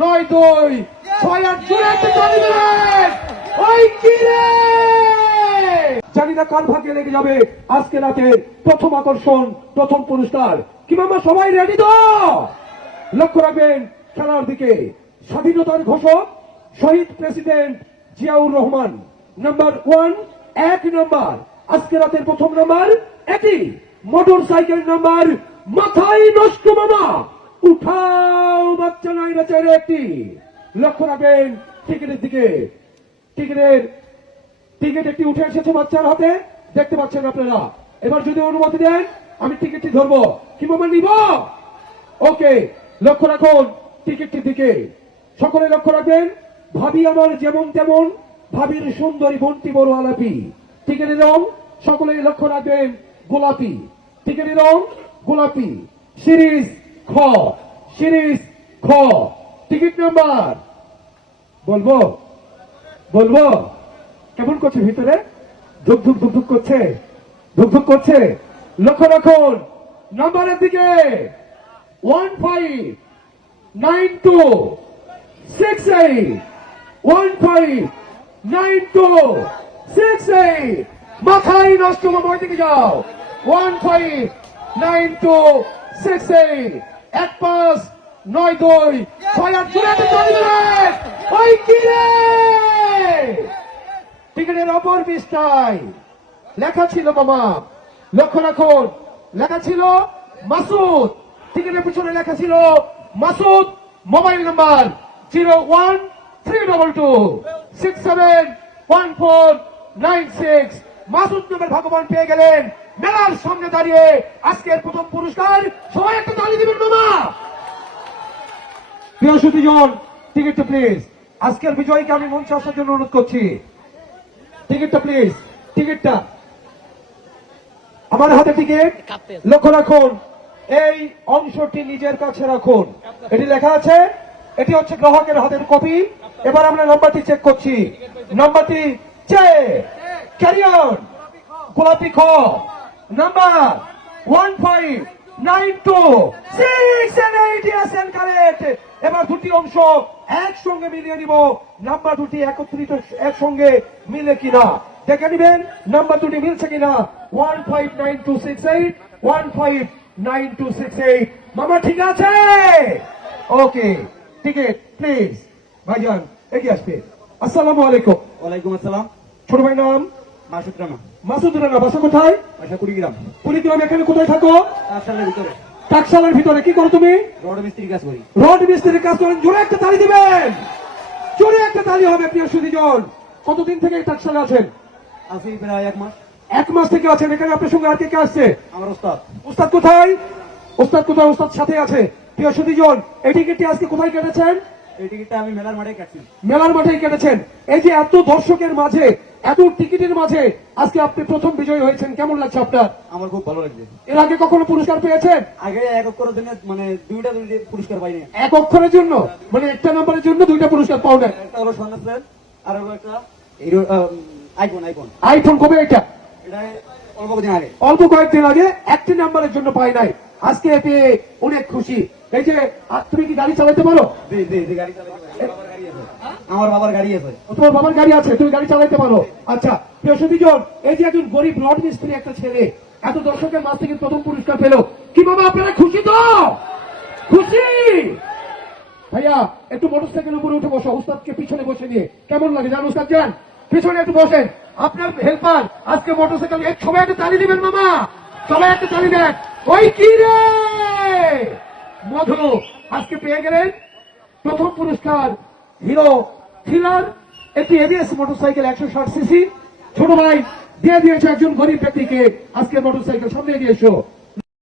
9-2-6-8 জোরে একটা তালি দেবেন। ওই কি রে, জানি না কার ভাগ্যে লেগে যাবে আজকে রাতের প্রথম আকর্ষণ, প্রথম পুরস্কার। কি মামা সবাই রেডি তো? লক্ষ্য রাখবেন খেলার দিকে। স্বাধীনতার ঘোষক শহীদ president Ziaur Rahman number 1, 1 number. আজকে রাতের প্রথম নাম্বার একই মোটর সাইকেল নাম্বার মাথায় নষ্ট মামা উঠাও বাচ্চা নাই বেচারে একটি। লক্ষ্য রাখবেন টিকিটের দিকে। টিকিট একটি উঠে এসেছে বাচ্চার হাতে, দেখতে পাচ্ছেন আপনারা। এবার যদি অনুমতি দেন আমি টিকিটটি ধরবো। কি মামা নিব? ওকে, লক্ষ্য রাখুন টিকিটটির দিকে। সকলে লক্ষ্য রাখবেন। ভাবি আমার যেমন তেমন, ভাবির সুন্দরী বন্টি বড় আলাপি। টিকিটের রং সকলে লক্ষ্য রাখবেন গোলাপি। টিকিটের রং গোলাপি। সিরিজ খ, সিরিজ খ। টিকিট নাম্বার বলবো কেমন করছে ভিতরে? ধুকধুক ধুকধুক করছে, ধুকধুক করছে। লক্ষ্য রাখুন নাম্বারের দিকে। 159268 159268 মাথায় নষ্ট মামার দিকে যাও। 159268 159268 জোরে একটা তালি দেবেন। ওই কি রে, টিকিটের অপর পৃষ্ঠায় লেখা ছিল মামা, লক্ষ্য রাখুন লেখা ছিল মাসুদ। টিকিটের পিছনে লেখা ছিল মাসুদ। Mobile number 01322671496। মাসুদ নামের ভগবান পেয়ে গেলেন মেলার সামনে দাঁড়িয়ে আজকের প্রথম পুরস্কার। সবাই একটা তালি দিবেন মামা। প্রিয় সুধীজন, টিকিটটা প্লিজ। আজকের বিজয়ীকে আমি মঞ্চে আসার জন্য অনুরোধ করছি। টিকিটটা প্লিজ, টিকিটটা আমার হাতে। টিকিট লক্ষ্য রাখুন, এই অংশটি নিজের কাছে রাখুন। এটি লেখা আছে, এটি হচ্ছে গ্রাহকের হাতের কপি। এবার আমরা নাম্বারটি চেক করছি। নাম্বারটি ক্যারি অন গোলাপি খ নাম্বার 159268। এবার দুটি অংশ একসঙ্গে মিলিয়ে নিব। নাম্বার দুটি একত্রিত একসঙ্গে মিলে কিনা দেখে নিবেন। নাম্বার দুটি মিলছে কিনা। 159268 159268। মামা ঠিক আছে? ওকে, টিকিট প্লিজ। ভাইজান এগিয়ে আসবে। আসসালামু আলাইকুম। ওয়ালাইকুম আসসালাম। ছোট ভাই নাম? মাসুদ রানা। মাসুদ রানা। বাসা কোথায়? বাসা কুড়িগ্রাম। কুড়িগ্রাম। এখানে কোথায় থাকো? টাকশালের ভিতরে। টাকশালের ভিতরে। কি করো তুমি? রড মিস্ত্রির কাজ করি। রড মিস্ত্রির কাজ করেন। জোরে একটা তালি দিবেন। জোরে একটা তালি হবে। প্রিয় সুধীজন, কতদিন থেকে টাকশালে আছেন? আছি প্রায় 1 মাস। 1 মাস থেকে আছেন। এখানে আপনার সঙ্গে আর কে কে আসছে? আমার ওস্তাদ। ওস্তাদ কোথায়? ওস্তাদ কোথায়? ওস্তাদ সাথে আছে। প্রিয় সুধীজন, এই টিকিটটি আজকে কোথায় কেটেছেন? এই টিকিটটা আমি মেলার মাঠে কাটছি। মেলার মাঠেই কেটেছেন। এই যে এত দর্শকের মাঝে, এত টিকিটের মাঝে আজকে আপনি প্রথম বিজয়ী হয়েছেন, কেমন লাগছে আপনার? আমার খুব ভালো লাগছে। এর আগে কখনো পুরস্কার পেয়েছেন? আগে এক অক্ষরের জন্য মানে দুইটা পুরস্কার পাইনি। এক অক্ষরের জন্য মানে একটা নাম্বারের জন্য 2টা পুরস্কার পাও না। একটা হলো স্বর্ণাশ্রয়, আর হলো একটা আইফোন। আইফোন কবে এটা? এটা অল্প কদিন আগে। অল্প কয়েকদিন আগে একটি নাম্বারের জন্য পাই নাই। আজকে পেয়ে অনেক খুশি। এই যে তুমি কি গাড়ি চালাতে পারো? গাড়ি চালাতে আমার বাবার গাড়ি আছে। তোমার বাবার গাড়ি আছে, তুমি গাড়ি চালাতে পারো। আচ্ছা প্রিয় সুধীজন, এই যে একজন গরিব রড মিস্ত্রি একটা ছেলে এত দর্শকের মাঝ থেকে প্রথম পুরস্কার পেল। কি বাবা আপনারা খুশি তো? খুশি? ভাইয়া একটু মোটরসাইকেলের উপরে উঠে বসো, উস্তাদকে পিছনে বসে নিয়ে। কেমন লাগে জান উস্তাদ? যান পিছনে একটু বসেন। আপনার হেল্পার আজকে মোটরসাইকেল। সবাই একটা তালি দিবেন মামা, সবাই একটা তালি দেন। ওই কি রে, মধু আজকে পেয়ে গেলেন প্রথম পুরস্কার। হিরো থ্রিলার একটি এবিএস মোটরসাইকেল 160 সিসি। ছোট ভাই দিয়ে দিয়েছে একজন গরিব ব্যক্তিকে আজকে মোটরসাইকেল। সামনে দিয়ে এসো।